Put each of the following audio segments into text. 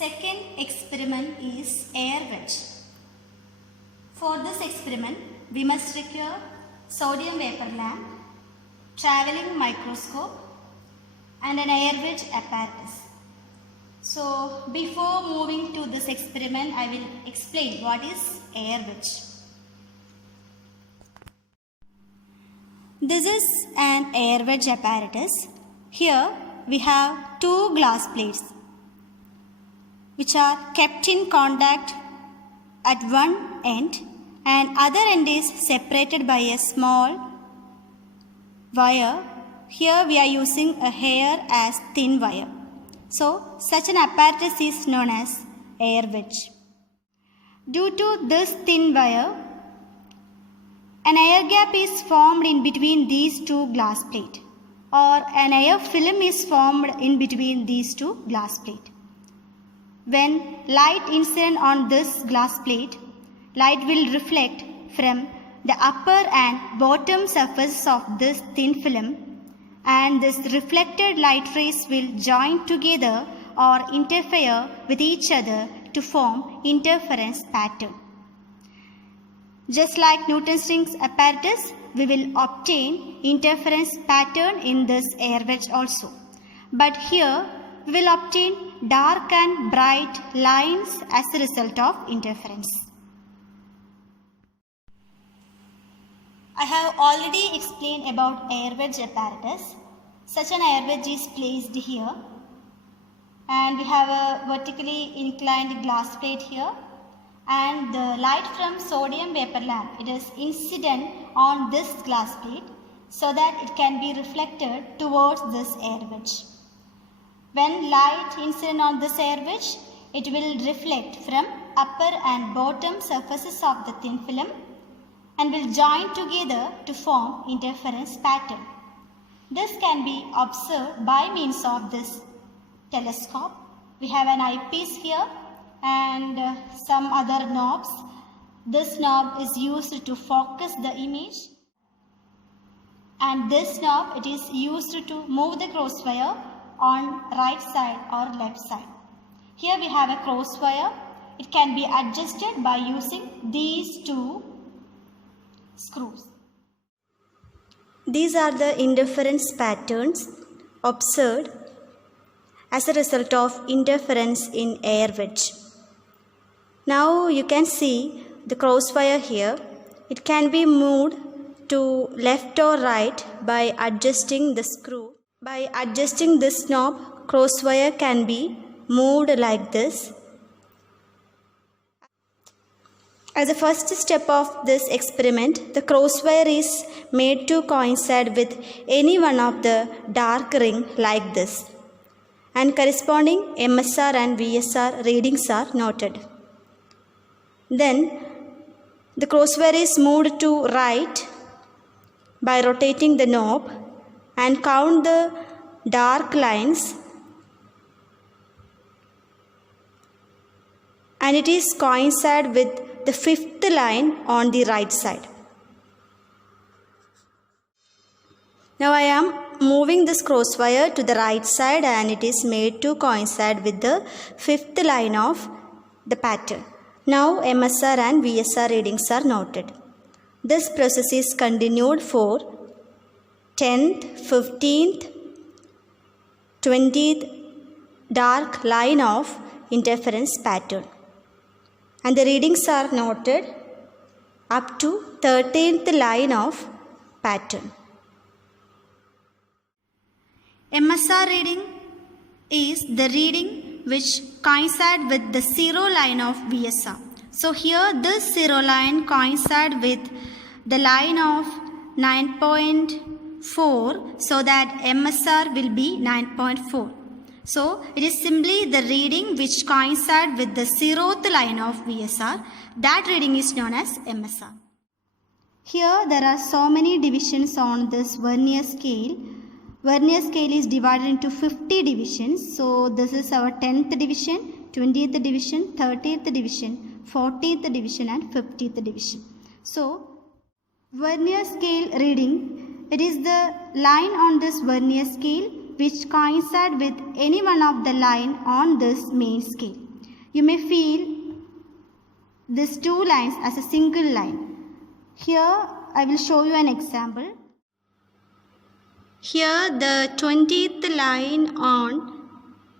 Second experiment is air wedge. For this experiment, we must require sodium vapor lamp, travelling microscope and an air wedge apparatus. So, before moving to this experiment, I will explain what is air wedge. This is an air wedge apparatus. Here we have two glass plates which are kept in contact at one end and other end is separated by a small wire. Here we are using a hair as thin wire. So such an apparatus is known as air wedge. Due to this thin wire, an air gap is formed in between these two glass plates, or an air film is formed in between these two glass plates. When light incident on this glass plate, light will reflect from the upper and bottom surface of this thin film, and this reflected light rays will join together or interfere with each other to form interference pattern. Just like Newton's rings apparatus, we will obtain interference pattern in this air wedge also. But here we will obtain dark and bright lines as a result of interference. I have already explained about air wedge apparatus. Such an air wedge is placed here, and we have a vertically inclined glass plate here, and the light from sodium vapor lamp, it is incident on this glass plate so that it can be reflected towards this air wedge. When light incident on this air wedge, it will reflect from upper and bottom surfaces of the thin film and will join together to form interference pattern. This can be observed by means of this telescope. We have an eyepiece here and some other knobs. This knob is used to focus the image, and this knob, it is used to move the crosswire on right side or left side. Here we have a crosswire. It can be adjusted by using these two screws. These are the interference patterns observed as a result of interference in air wedge. Now you can see the crosswire here. It can be moved to left or right by adjusting the screw. By adjusting this knob, crosswire can be moved like this. As a first step of this experiment, the crosswire is made to coincide with any one of the dark ring like this, and corresponding MSR and VSR readings are noted. Then the crosswire is moved to right by rotating the knob and count the dark lines, and it is coincide with the fifth line on the right side. Now I am moving this crosswire to the right side and it is made to coincide with the fifth line of the pattern. Now MSR and VSR readings are noted. This process is continued for 10th, 15th, 20th dark line of interference pattern, and the readings are noted up to 13th line of pattern. MSR reading is the reading which coincide with the zero line of VSR. So here this zero line coincide with the line of 9.4, so that MSR will be 9.4. So it is simply the reading which coincide with the zeroth line of VSR. That reading is known as MSR. Here there are so many divisions on this vernier scale. Vernier scale is divided into 50 divisions. So this is our 10th division, 20th division, 30th division, 40th division and 50th division. So vernier scale reading, it is the line on this vernier scale which coincide with any one of the line on this main scale. you may feel these two lines as a single line. Here I will show you an example. Here the 20th line on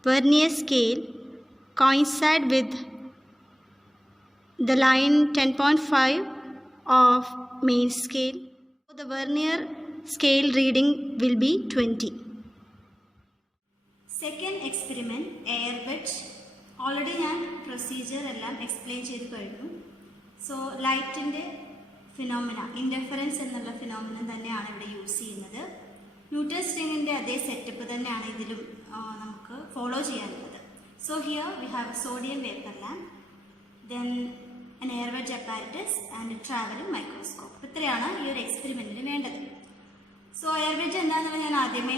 vernier scale coincide with the line 10.5 of main scale. So the vernier scale reading will be 20. Second experiment, air wedge. Already ഞാൻ procedure എല്ലാം explain ചെയ്ത് കഴിഞ്ഞു. So ലൈറ്റിൻ്റെ phenomena, interference എന്നുള്ള phenomena തന്നെയാണ് ഇവിടെ use ചെയ്യുന്നത്. Newton's റിങ്ങിൻ്റെ അതേ സെറ്റപ്പ് തന്നെയാണ് ഇതിലും നമുക്ക് ഫോളോ ചെയ്യാനുള്ളത്. So here we have sodium vapour lamp, then an air wedge apparatus and a traveling microscope. ഇത്രയാണ് ഈ ഒരു എക്സ്പെരിമെൻറ്റിന് വേണ്ടത്. സോ എയർ വെഡ്ജ് എന്താണെന്ന് ഞാൻ ആദ്യമേ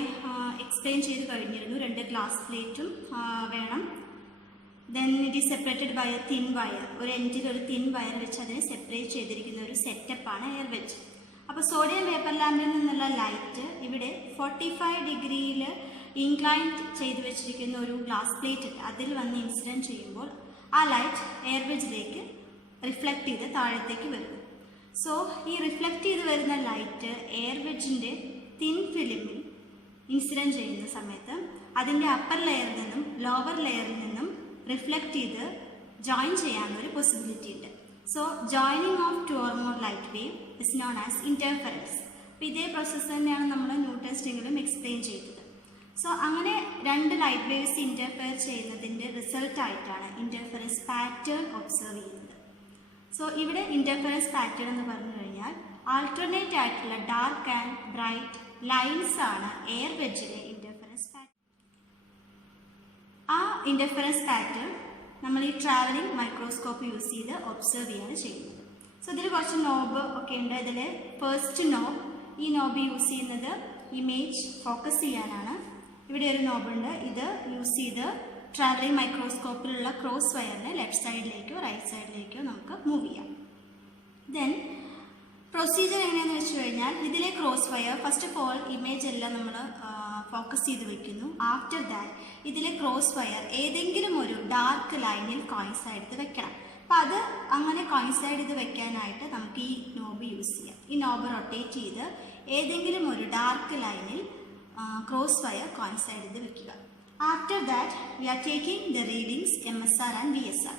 എക്സ്പ്ലെയിൻ ചെയ്ത് കഴിഞ്ഞിരുന്നു. 2 ഗ്ലാസ് പ്ലേറ്റും വേണം. Then it is separated by a thin wire. ഒരു എൻഡിൽ ഒരു തിൻ വയർ വെച്ച് അതിനെ സെപ്പറേറ്റ് ചെയ്തിരിക്കുന്ന ഒരു സെറ്റപ്പാണ് എയർ വെഡ്ജ്. അപ്പോൾ സോഡിയം വേപ്പർ ലാമ്പിൽ നിന്നുള്ള ലൈറ്റ് ഇവിടെ 45 ഡിഗ്രിയിൽ ഇൻക്ലൈൻഡ് ചെയ്ത് വെച്ചിരിക്കുന്ന ഒരു ഗ്ലാസ് പ്ലേറ്റ് അതിൽ വന്ന് ഇൻസിഡൻറ്റ് ചെയ്യുമ്പോൾ ആ ലൈറ്റ് എയർ വെഡ്ജിലേക്ക് റിഫ്ലക്റ്റ് ചെയ്ത് താഴത്തേക്ക് വരുന്നു. സോ ഈ റിഫ്ലക്റ്റ് ചെയ്ത് വരുന്ന ലൈറ്റ് എയർ വെഡ്ജിൻ്റെ തിൻ ഫിലിമിൽ ഇൻസിഡൻറ്റ് ചെയ്യുന്ന സമയത്ത് അതിൻ്റെ അപ്പർ ലെയറിൽ നിന്നും ലോവർ ലെയറിൽ നിന്നും റിഫ്ലക്റ്റ് ചെയ്ത് ജോയിൻ ചെയ്യാനൊരു പോസിബിലിറ്റി ഉണ്ട്. So joining of 2 or more light wave is known as interference. അപ്പോൾ ഇതേ പ്രോസസ്സ് തന്നെയാണ് നമ്മൾ ന്യൂട്ടൺസ് റിങ്ങിലും എക്സ്പ്ലെയിൻ ചെയ്തത്. സോ അങ്ങനെ 2 ലൈറ്റ് വേവ്സ് ഇൻ്റർഫെയർ ചെയ്യുന്നതിൻ്റെ റിസൾട്ടായിട്ടാണ് ഇൻ്റർഫറൻസ് പാറ്റേൺ ഒബ്സർവ് ചെയ്യുന്നത്. സോ ഇവിടെ ഇൻ്റർഫറൻസ് പാറ്റേൺ എന്ന് പറഞ്ഞു കഴിഞ്ഞാൽ ആൾട്ടർനേറ്റ് ആയിട്ടുള്ള ഡാർക്ക് ആൻഡ് ബ്രൈറ്റ് ലൈൻസ് ആണ് എയർ വെഡ്ജിലെ ഇൻ്റർഫറൻസ് പാറ്റേൺ. ആ ഇൻ്റർഫറൻസ് പാറ്റേൺ നമ്മൾ ഈ ട്രാവലിംഗ് മൈക്രോസ്കോപ്പ് യൂസ് ചെയ്ത് ഒബ്സർവ് ചെയ്യാണ് ചെയ്യുന്നത്. സോ ഇതിൽ കുറച്ച് നോബ് ഒക്കെ ഉണ്ട്. ഇതിൽ ഫസ്റ്റ് നോബ്, ഈ നോബ് യൂസ് ചെയ്യുന്നത് ഇമേജ് ഫോക്കസ് ചെയ്യാനാണ്. ഇവിടെ ഒരു നോബുണ്ട്. ഇത് യൂസ് ചെയ്ത് ട്രാവലിംഗ് മൈക്രോസ്കോപ്പിലുള്ള ക്രോസ് വയറിനെ ലെഫ്റ്റ് സൈഡിലേക്കോ റൈറ്റ് സൈഡിലേക്കോ നമുക്ക് മൂവ് ചെയ്യാം. ദെൻ പ്രൊസീജിയർ എങ്ങനെയാണെന്ന് വെച്ച് കഴിഞ്ഞാൽ ഇതിലെ cross wire first of all image എല്ലാം നമ്മൾ ഫോക്കസ് ചെയ്ത് വെക്കുന്നു. ആഫ്റ്റർ ദാറ്റ് ഇതിലെ ക്രോസ് വയർ ഏതെങ്കിലും ഒരു ഡാർക്ക് ലൈനിൽ കോയിൻസൈഡ് ചെയ്ത് വെക്കണം. അപ്പോൾ അത് അങ്ങനെ കോയിൻസൈഡ് ചെയ്ത് വെക്കാനായിട്ട് നമുക്ക് ഈ നോബ് യൂസ് ചെയ്യാം. ഈ നോബ് റൊട്ടേറ്റ് ചെയ്ത് ഏതെങ്കിലും ഒരു ഡാർക്ക് ലൈനിൽ ക്രോസ് വയർ കോയിൻസൈഡ് ചെയ്ത് വെക്കുക. After that we are taking the readings MSR and VSR.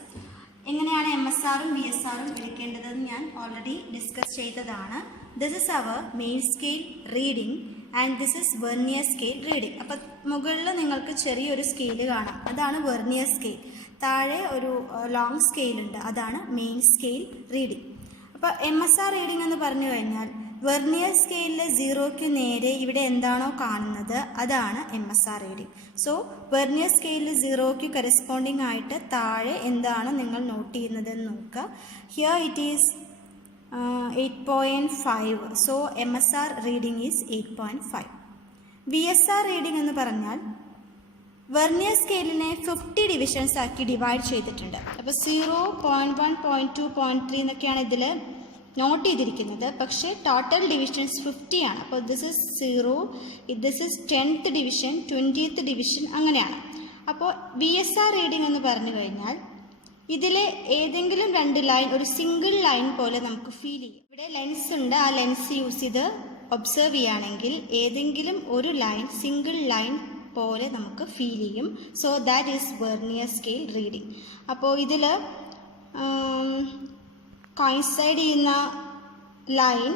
എങ്ങനെയാണ് MSRും VSRും എടുക്കേണ്ടതെന്ന് ഞാൻ ഓൾറെഡി ഡിസ്കസ് ചെയ്തതാണ്. This is our main scale reading and this is vernier scale reading. അപ്പം മുകളിൽ നിങ്ങൾക്ക് ചെറിയൊരു സ്കെയിൽ കാണാം, അതാണ് വെർനിയർ സ്കെയിൽ. താഴെ ഒരു ലോങ് സ്കെയിലുണ്ട്, അതാണ് മെയിൻ സ്കെയിൽ റീഡിംഗ്. അപ്പോൾ MSR റീഡിംഗ് എന്ന് പറഞ്ഞു കഴിഞ്ഞാൽ വെർനിയർ സ്കെയിലിലെ 0ക്ക് നേരെ ഇവിടെ എന്താണോ കാണുന്നത് അതാണ് MSR റീഡിംഗ്. സോ വെർനിയർ സ്കെയിലിൽ 0ക്ക് കറസ്പോണ്ടിങ് ആയിട്ട് താഴെ എന്താണ് നിങ്ങൾ നോട്ട് ചെയ്യുന്നതെന്ന് നോക്കുക. Here it is 8.5. So MSR reading is 8.5. VSR reading എന്ന് പറഞ്ഞാൽ വെർനിയർ സ്കെയിലിനെ 50 ഡിവിഷൻസ് ആക്കി ഡിവൈഡ് ചെയ്തിട്ടുണ്ട്. അപ്പോൾ 0, 0.1, 0.2, 0.3 എന്നൊക്കെയാണ് ഇതിൽ നോട്ട് ചെയ്തിരിക്കുന്നത്. പക്ഷേ ടോട്ടൽ ഡിവിഷൻസ് 50 ആണ്. അപ്പോൾ this is 0, this is 10th division, 20th division, അങ്ങനെയാണ്. അപ്പോൾ VSR റീഡിംഗ് എന്ന് പറഞ്ഞു കഴിഞ്ഞാൽ ഇതിലെ ഏതെങ്കിലും 2 ലൈൻ ഒരു സിംഗിൾ ലൈൻ പോലെ നമുക്ക് ഫീൽ ചെയ്യും. ഇവിടെ ലെൻസ് ഉണ്ട്, ആ ലെൻസ് യൂസ് ചെയ്ത് ഒബ്സർവ് ചെയ്യുകയാണെങ്കിൽ ഏതെങ്കിലും ഒരു ലൈൻ സിംഗിൾ ലൈൻ പോലെ നമുക്ക് ഫീൽ ചെയ്യും. So that is vernier scale reading. അപ്പോൾ ഇതിൽ കോയിൻസൈഡ് ചെയ്യുന്ന ലൈൻ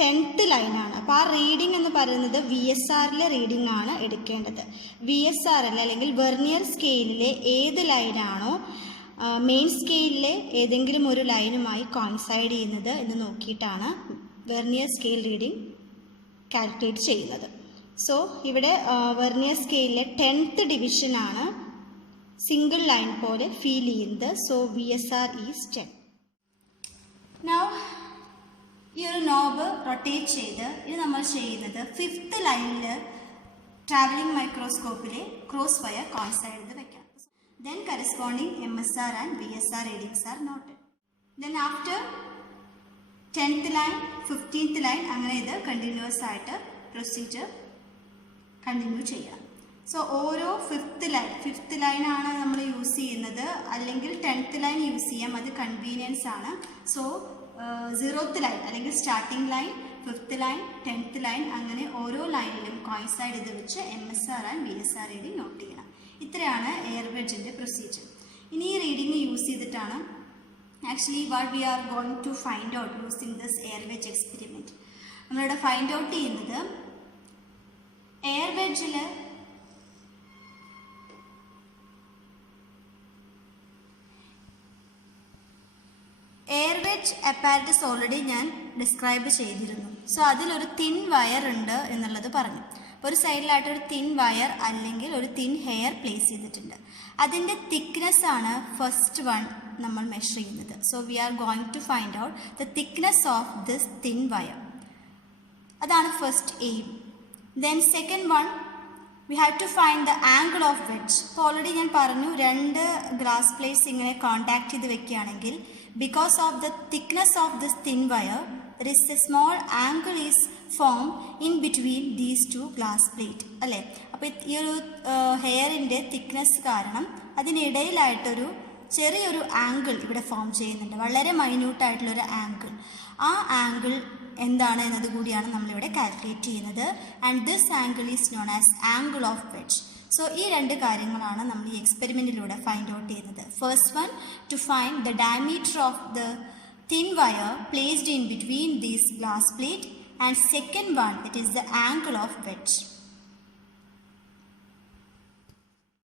10th ലൈനാണ്. അപ്പോൾ ആ റീഡിംഗ് എന്ന് പറയുന്നത് VSRലെ റീഡിംഗ് ആണ് എടുക്കേണ്ടത്. VSRൽ അല്ലെങ്കിൽ വെർനിയർ സ്കെയിലിലെ ഏത് ലൈനാണോ മെയിൻ സ്കെയിലിലെ ഏതെങ്കിലും ഒരു ലൈനുമായി കോയിൻസൈഡ് ചെയ്യുന്നത് എന്ന് നോക്കിയിട്ടാണ് വെർനിയർ സ്കെയിൽ റീഡിംഗ് കാൽക്കുലേറ്റ് ചെയ്യുന്നത്. സോ ഇവിടെ വെർനിയർ സ്കെയിലിലെ 10th ഡിവിഷനാണ് സിംഗിൾ ലൈൻ പോലെ ഫീൽ ചെയ്യുന്നത്. So VSR is 10. നൗ ഈ ഒരു നോബ് റൊട്ടേറ്റ് ചെയ്ത് ഇത് നമ്മൾ ചെയ്യുന്നത് 5th ലൈനിൽ ട്രാവലിംഗ് മൈക്രോസ്കോപ്പിലെ ക്രോസ് വയർ കോയിൻസൈഡ് ചെയ്ത് വെക്കാം. Then corresponding MSR and VSR readings R noted. Then after 10th line, 15th line, അങ്ങനെ ഇത് കണ്ടിന്യൂസ് ആയിട്ട് പ്രൊസീജിയർ കണ്ടിന്യൂ ചെയ്യാം. സോ ഓരോ ഫിഫ്ത്ത് ലൈനാണ് നമ്മൾ യൂസ് ചെയ്യുന്നത്, അല്ലെങ്കിൽ 10th ലൈൻ യൂസ് ചെയ്യാം, അത് കൺവീനിയൻസ് ആണ്. സോ 0th ലൈൻ അല്ലെങ്കിൽ starting line, 5th line, 10th line, അങ്ങനെ ഓരോ ലൈനിലും കോയിൻസൈഡ് ഇത് വെച്ച് MSR and BSR reading note ചെയ്യണം. ഇത്രയാണ് എയർ വെഡ്ജിൻ്റെ പ്രൊസീജിയർ. ഇനി ഈ റീഡിംഗ് യൂസ് ചെയ്തിട്ടാണ് actually what we are going to find out using this air wedge experiment. നമ്മളിവിടെ ഫൈൻഡ് ഔട്ട് ചെയ്യുന്നത് എയർ വെഡ്ജിൽ എയർ വെഡ്ജ് അപ്പാരറ്റസ് ഓൾറെഡി ഞാൻ ഡിസ്ക്രൈബ് ചെയ്തിരുന്നു. സോ അതിലൊരു തിൻ വയർ ഉണ്ട് എന്നുള്ളത് പറഞ്ഞു. അപ്പോൾ ഒരു സൈഡിലായിട്ട് ഒരു തിൻ വയർ അല്ലെങ്കിൽ ഒരു തിൻ ഹെയർ പ്ലേസ് ചെയ്തിട്ടുണ്ട്. അതിൻ്റെ തിക്നെസ് ആണ് ഫസ്റ്റ് വൺ നമ്മൾ മെഷർ ചെയ്യുന്നത്. So we are going to find out the thickness of this thin wire. അതാണ് first aim. Then second one we have to find the angle of wedge. ഇപ്പോൾ already ഞാൻ പറഞ്ഞു, 2 glass plates ഇങ്ങനെ contact ചെയ്ത് വെക്കുകയാണെങ്കിൽ because of the thickness of this thin wire there is a small angle is formed in between these 2 glass plate അല്ലേ. അപ്പോൾ ഈ ഒരു ഹെയറിൻ്റെ തിക്നെസ് കാരണം അതിനിടയിലായിട്ടൊരു ചെറിയൊരു ആംഗിൾ ഇവിടെ ഫോം ചെയ്യുന്നുണ്ട്, വളരെ മൈന്യൂട്ടായിട്ടുള്ളൊരു ആംഗിൾ. ആ ആംഗിൾ എന്താണ് എന്നത് കൂടിയാണ് നമ്മളിവിടെ കാൽക്കുലേറ്റ് ചെയ്യുന്നത്. And this angle is known as angle of wedge. So ഈ 2 കാര്യങ്ങളാണ് നമ്മൾ ഈ എക്സ്പെരിമെൻറ്റിലൂടെ ഫൈൻഡ് ഔട്ട് ചെയ്യുന്നത്. First one, to find the diameter of the thin wire placed in between these glass plate, and second one, it is the angle of wedge.